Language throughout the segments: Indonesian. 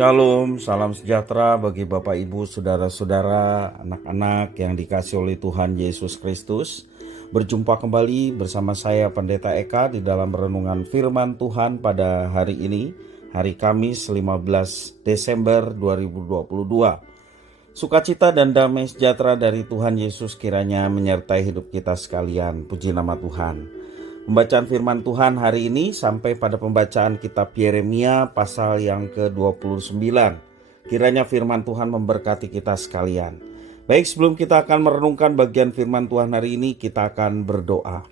Shalom, salam sejahtera bagi Bapak Ibu, Saudara-saudara, anak-anak yang dikasihi oleh Tuhan Yesus Kristus. Berjumpa kembali bersama saya Pendeta Eka di dalam renungan firman Tuhan pada hari ini, hari Kamis 15 Desember 2022. Sukacita dan damai sejahtera dari Tuhan Yesus kiranya menyertai hidup kita sekalian. Puji nama Tuhan. Pembacaan firman Tuhan hari ini sampai pada pembacaan kitab Yeremia pasal yang ke-29. Kiranya firman Tuhan memberkati kita sekalian. Baik, sebelum kita akan merenungkan bagian firman Tuhan hari ini, kita akan berdoa.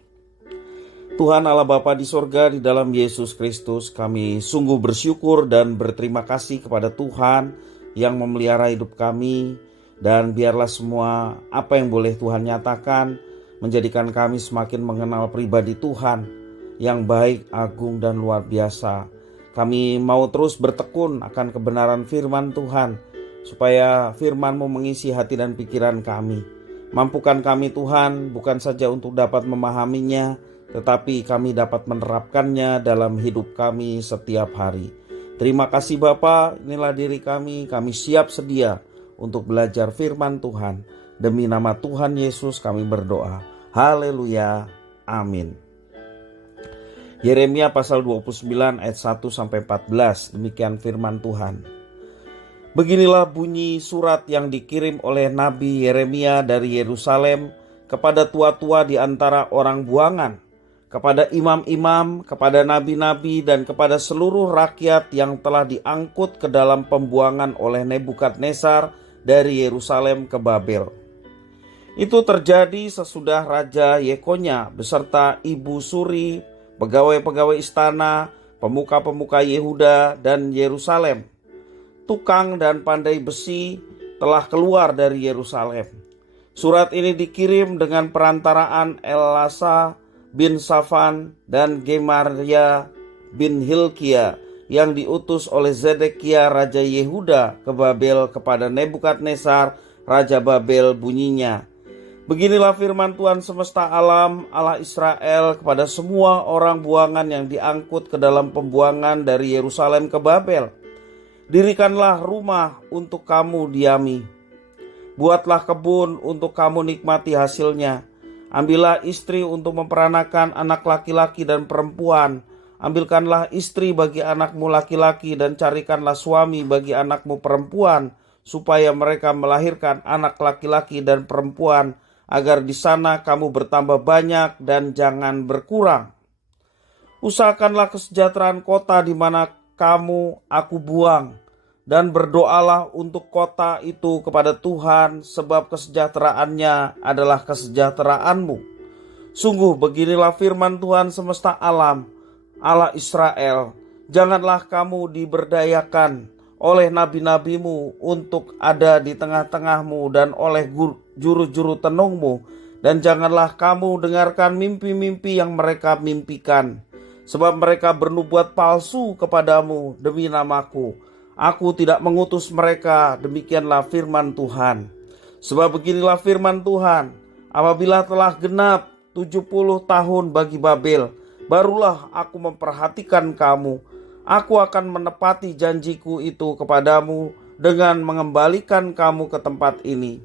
Tuhan Allah Bapa di sorga, di dalam Yesus Kristus, kami sungguh bersyukur dan berterima kasih kepada Tuhan yang memelihara hidup kami. Dan biarlah semua apa yang boleh Tuhan nyatakan menjadikan kami semakin mengenal pribadi Tuhan yang baik, agung, dan luar biasa. Kami mau terus bertekun akan kebenaran firman Tuhan, supaya firman-Mu mengisi hati dan pikiran kami. Mampukan kami Tuhan, bukan saja untuk dapat memahaminya, tetapi kami dapat menerapkannya dalam hidup kami setiap hari. Terima kasih Bapa, inilah diri kami siap sedia untuk belajar firman Tuhan. Demi nama Tuhan Yesus kami berdoa. Haleluya. Amin. Yeremia pasal 29 ayat 1-14. Demikian firman Tuhan. Beginilah bunyi surat yang dikirim oleh Nabi Yeremia dari Yerusalem kepada tua-tua di antara orang buangan, kepada imam-imam, kepada nabi-nabi, dan kepada seluruh rakyat yang telah diangkut ke dalam pembuangan oleh Nebukadnezar dari Yerusalem ke Babel. Itu terjadi sesudah Raja Yekonya beserta Ibu Suri, pegawai-pegawai istana, pemuka-pemuka Yehuda dan Yerusalem, tukang dan pandai besi telah keluar dari Yerusalem. Surat ini dikirim dengan perantaraan Elasa bin Safan dan Gemaria bin Hilkia yang diutus oleh Zedekia Raja Yehuda ke Babel kepada Nebukadnezar Raja Babel. Bunyinya, beginilah firman Tuhan semesta alam, Allah Israel, kepada semua orang buangan yang diangkut ke dalam pembuangan dari Yerusalem ke Babel. Dirikanlah rumah untuk kamu diami. Buatlah kebun untuk kamu nikmati hasilnya. Ambillah istri untuk memperanakan anak laki-laki dan perempuan. Ambilkanlah istri bagi anakmu laki-laki dan carikanlah suami bagi anakmu perempuan, supaya mereka melahirkan anak laki-laki dan perempuan, agar di sana kamu bertambah banyak dan jangan berkurang. Usahakanlah kesejahteraan kota di mana aku buang, dan berdoalah untuk kota itu kepada Tuhan, sebab kesejahteraannya adalah kesejahteraanmu. Sungguh beginilah firman Tuhan semesta alam, Allah Israel, janganlah kamu diberdayakan oleh nabi-nabimu untuk ada di tengah-tengahmu dan oleh juru-juru tenungmu, dan janganlah kamu dengarkan mimpi-mimpi yang mereka mimpikan, sebab mereka bernubuat palsu kepadamu demi namaku. Aku tidak mengutus mereka, demikianlah firman Tuhan. Sebab beginilah firman Tuhan, apabila telah genap 70 tahun bagi Babel, barulah aku memperhatikan kamu. Aku akan menepati janjiku itu kepadamu dengan mengembalikan kamu ke tempat ini.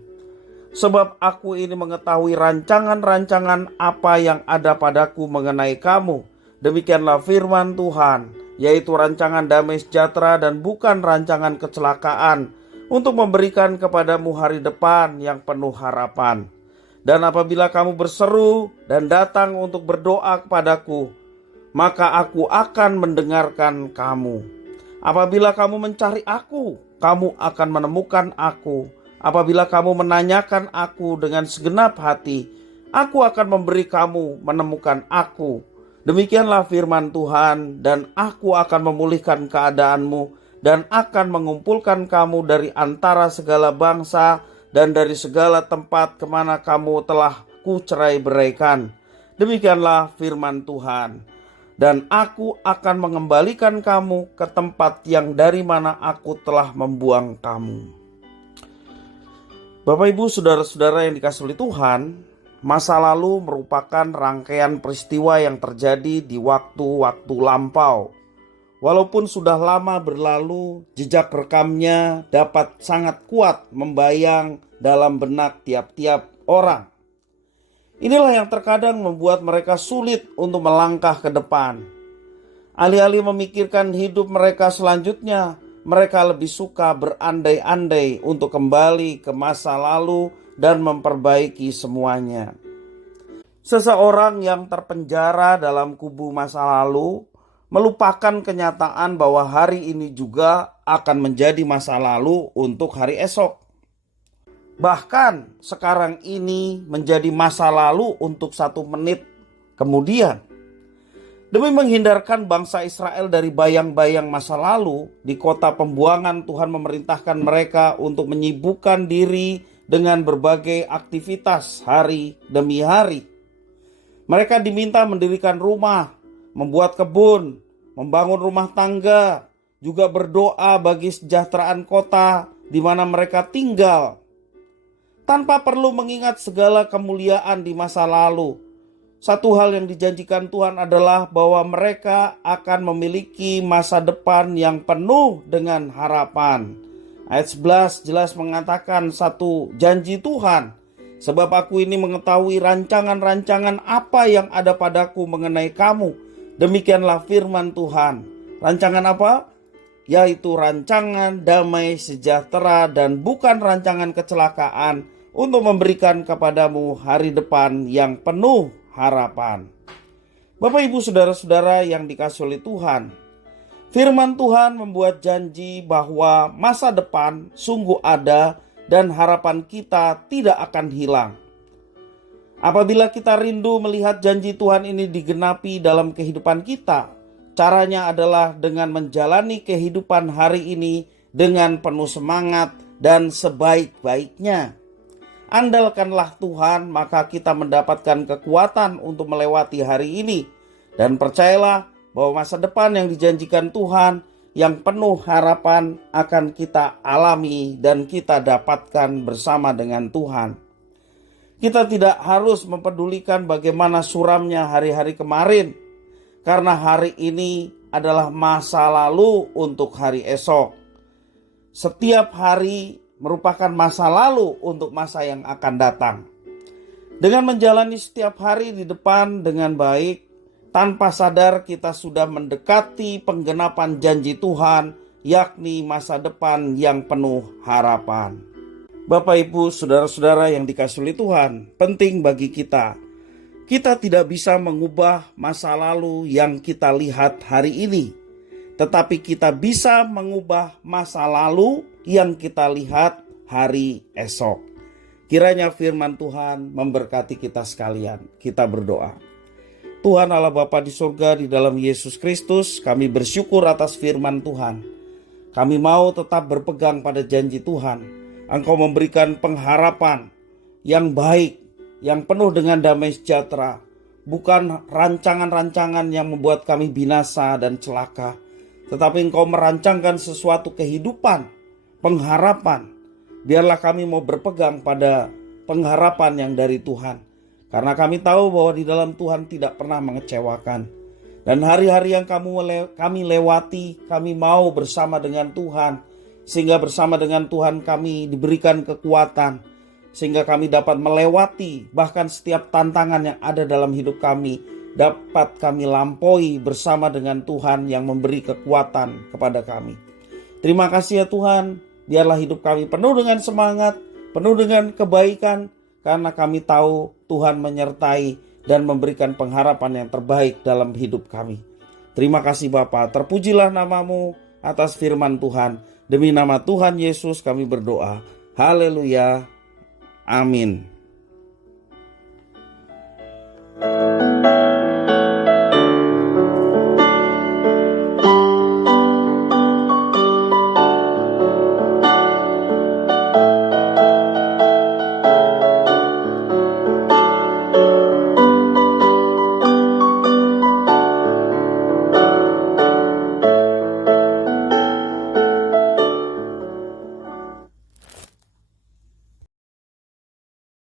Sebab aku ini mengetahui rancangan-rancangan apa yang ada padaku mengenai kamu. Demikianlah firman Tuhan, yaitu rancangan damai sejahtera dan bukan rancangan kecelakaan, untuk memberikan kepadamu hari depan yang penuh harapan. Dan apabila kamu berseru dan datang untuk berdoa kepadaku, maka aku akan mendengarkan kamu. Apabila kamu mencari aku, kamu akan menemukan aku. Apabila kamu menanyakan aku dengan segenap hati, aku akan memberi kamu menemukan aku. Demikianlah firman Tuhan, dan aku akan memulihkan keadaanmu dan akan mengumpulkan kamu dari antara segala bangsa dan dari segala tempat kemana kamu telah kucerai-beraikan. Demikianlah firman Tuhan. Dan aku akan mengembalikan kamu ke tempat yang dari mana aku telah membuang kamu. Bapak Ibu, saudara-saudara yang dikasihi oleh Tuhan, masa lalu merupakan rangkaian peristiwa yang terjadi di waktu-waktu lampau. Walaupun sudah lama berlalu, jejak rekamnya dapat sangat kuat membayang dalam benak tiap-tiap orang. Inilah yang terkadang membuat mereka sulit untuk melangkah ke depan. Alih-alih memikirkan hidup mereka selanjutnya, mereka lebih suka berandai-andai untuk kembali ke masa lalu dan memperbaiki semuanya. Seseorang yang terpenjara dalam kubu masa lalu melupakan kenyataan bahwa hari ini juga akan menjadi masa lalu untuk hari esok. Bahkan sekarang ini menjadi masa lalu untuk 1 menit kemudian. Demi menghindarkan bangsa Israel dari bayang-bayang masa lalu, di kota pembuangan Tuhan memerintahkan mereka untuk menyibukkan diri dengan berbagai aktivitas hari demi hari. Mereka diminta mendirikan rumah, membuat kebun, membangun rumah tangga, juga berdoa bagi kesejahteraan kota di mana mereka tinggal. Tanpa perlu mengingat segala kemuliaan di masa lalu, satu hal yang dijanjikan Tuhan adalah bahwa mereka akan memiliki masa depan yang penuh dengan harapan. Ayat 11 jelas mengatakan satu janji Tuhan. Sebab aku ini mengetahui rancangan-rancangan apa yang ada padaku mengenai kamu. Demikianlah firman Tuhan. Rancangan apa? Yaitu rancangan damai sejahtera dan bukan rancangan kecelakaan, untuk memberikan kepadamu hari depan yang penuh harapan. Bapak, Ibu, saudara-saudara yang dikasihi oleh Tuhan, firman Tuhan membuat janji bahwa masa depan sungguh ada dan harapan kita tidak akan hilang. Apabila kita rindu melihat janji Tuhan ini digenapi dalam kehidupan kita, caranya adalah dengan menjalani kehidupan hari ini dengan penuh semangat dan sebaik-baiknya. Andalkanlah Tuhan, maka kita mendapatkan kekuatan untuk melewati hari ini. Dan percayalah bahwa masa depan yang dijanjikan Tuhan yang penuh harapan akan kita alami dan kita dapatkan bersama dengan Tuhan. Kita tidak harus mempedulikan bagaimana suramnya hari-hari kemarin, karena hari ini adalah masa lalu untuk hari esok. Setiap hari merupakan masa lalu untuk masa yang akan datang. Dengan menjalani setiap hari di depan dengan baik, tanpa sadar kita sudah mendekati penggenapan janji Tuhan, yakni masa depan yang penuh harapan. Bapak, Ibu, saudara-saudara yang dikasihi oleh Tuhan, penting bagi kita tidak bisa mengubah masa lalu yang kita lihat hari ini, tetapi kita bisa mengubah masa lalu yang kita lihat hari esok. Kiranya firman Tuhan memberkati kita sekalian. Kita berdoa. Tuhan Allah Bapa di surga, di dalam Yesus Kristus, kami bersyukur atas firman Tuhan. Kami mau tetap berpegang pada janji Tuhan. Engkau memberikan pengharapan yang baik, yang penuh dengan damai sejahtera. Bukan rancangan-rancangan yang membuat kami binasa dan celaka, tetapi Engkau merancangkan sesuatu kehidupan, pengharapan. Biarlah kami mau berpegang pada pengharapan yang dari Tuhan, karena kami tahu bahwa di dalam Tuhan tidak pernah mengecewakan. Dan hari-hari yang kami lewati, kami mau bersama dengan Tuhan, sehingga bersama dengan Tuhan kami diberikan kekuatan, sehingga kami dapat melewati bahkan setiap tantangan yang ada dalam hidup kami, dapat kami lampaui bersama dengan Tuhan yang memberi kekuatan kepada kami. Terima kasih ya Tuhan, biarlah hidup kami penuh dengan semangat, penuh dengan kebaikan, karena kami tahu Tuhan menyertai dan memberikan pengharapan yang terbaik dalam hidup kami. Terima kasih Bapa, terpujilah namamu atas firman Tuhan. Demi nama Tuhan Yesus kami berdoa. Haleluya. Amin.